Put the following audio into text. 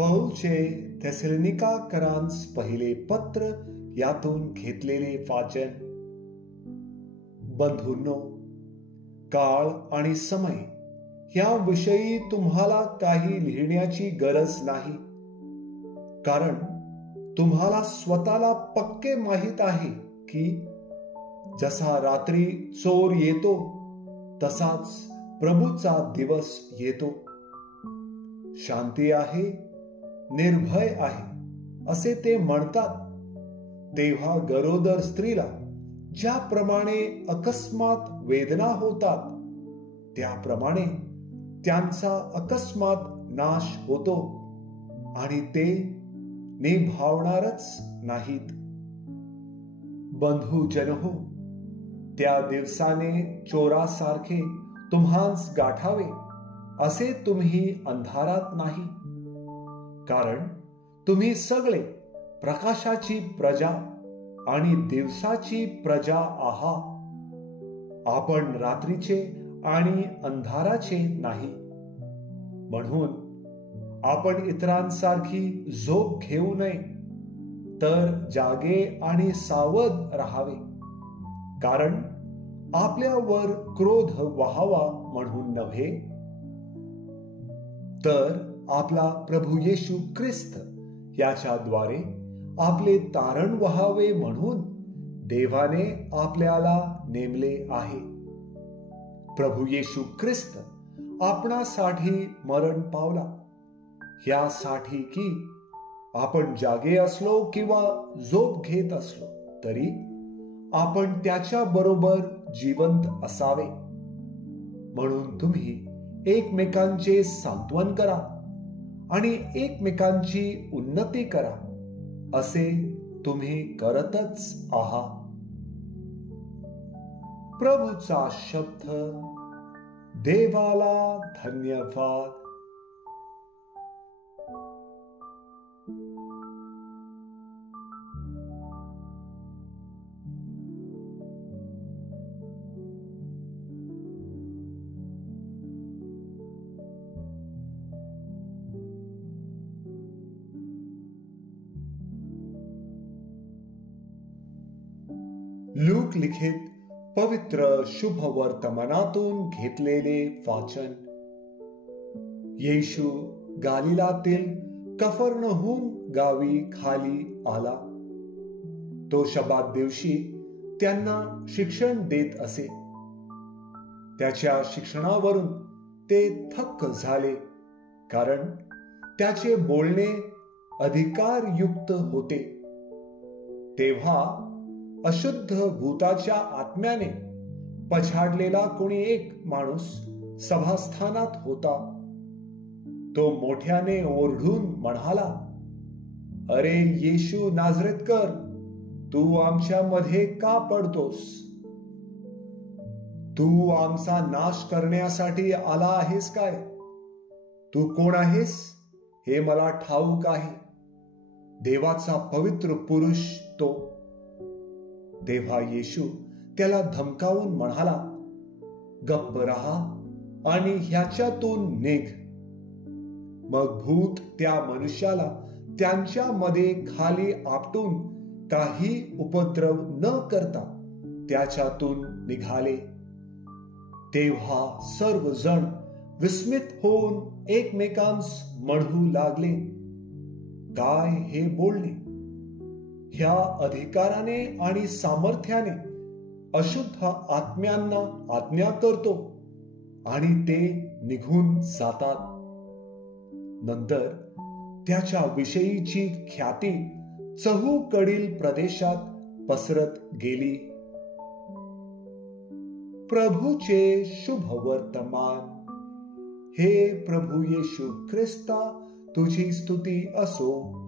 पौलचे थेसलोनिकाकरांस पहिले पत्र यातून घेतलेले वाचन. बंधूंनो, काळ आणि समय याविषयी तुम्हाला काही लिहिण्याची गरज नाही, कारण तुम्हाला स्वतःला पक्के माहित आहे की जसा रात्री चोर येतो तसाच प्रभूचा दिवस येतो. शांती आहे, निर्भय आहे असे ते म्हणतात, तेव्हा गरोदर स्त्रीला ज्याप्रमाणे अकस्मात वेदना होतात त्याप्रमाणे त्यांचा अकस्मात नाश होतो आणि ते निभावणारच नाहीत. बंधुजन हो, त्या दिवसाने चोरासारखे तुम्हास गाठावे असे तुम्ही अंधारात नाही, कारण तुम्ही सगळे प्रकाशाची प्रजा आणि दिवसाची प्रजा आहात. आपण रात्रीचे आणि अंधाराचे नाही. म्हणून आपण इतरांसारखी झोप घेऊ नये, तर जागे आणि सावध राहावे. कारण आपल्यावर क्रोध व्हावा म्हणून नव्हे, तर आपला प्रभू येशू ख्रिस्त याच्याद्वारे आपले तारण व्हावे म्हणून देवाने आपल्याला नेमले आहे. प्रभू येशू ख्रिस्त आपणासाठी मरण पावला, यासाठी की आपण जागे असलो किंवा झोप घेत असलो तरी आपण त्याच्या बरोबर जिवंत असावे. म्हणून तुम्ही एकमेकांचे सांत्वन करा आणि एकमेकांची उन्नती करा, असे तुम्ही करतच आहात. प्रभूचा शब्द. देवाला धन्यवाद. लूक लिखित पवित्र शुभ वर्तमानातून घेतलेले वाचन. येशू गालिलातील कफरनहूम गावी खाली आला. तो शब्बात दिवशी त्यांना शिक्षण देत असे. त्याच्या शिक्षणावरून ते थक्क झाले, कारण त्याचे बोलणे अधिकारयुक्त होते. तेव्हा अशुद्ध भूताच्या आत्म्याने पछाडलेला कोणी एक माणूस सभास्थानात होता. तो मोठ्याने ओरडून म्हणाला, अरे येशू नाझरेतकर, तू आमच्या मध्ये का पडतोस? तू आमचा नाश करण्यासाठी आला आहेस काय? तू कोण आहेस हे मला ठाऊक आहे. देवाचा पवित्र पुरुष तो. तेव्हा येशू त्याला धमकावून म्हणाला, गप्प राहा आणि ह्याच्यातून निघ. मग भूत त्या मनुष्याला त्यांच्यामध्ये खाली आपटून काही उपद्रव न करता त्याच्यातून निघाले. तेव्हा सर्वजण विस्मित होऊन एकमेकांस म्हणू लागले, काय हे बोलणे? ह्या अधिकाराने आणि सामर्थ्याने अशुद्ध आत्म्यांना आज्ञा करतो आणि ते निघून जातात. नंतर त्याच्या विषयीची ख्याती चहूकडील प्रदेशात पसरत गेली. प्रभूचे शुभ वर्तमान. हे प्रभू येशू ख्रिस्ता, तुझी स्तुती असो.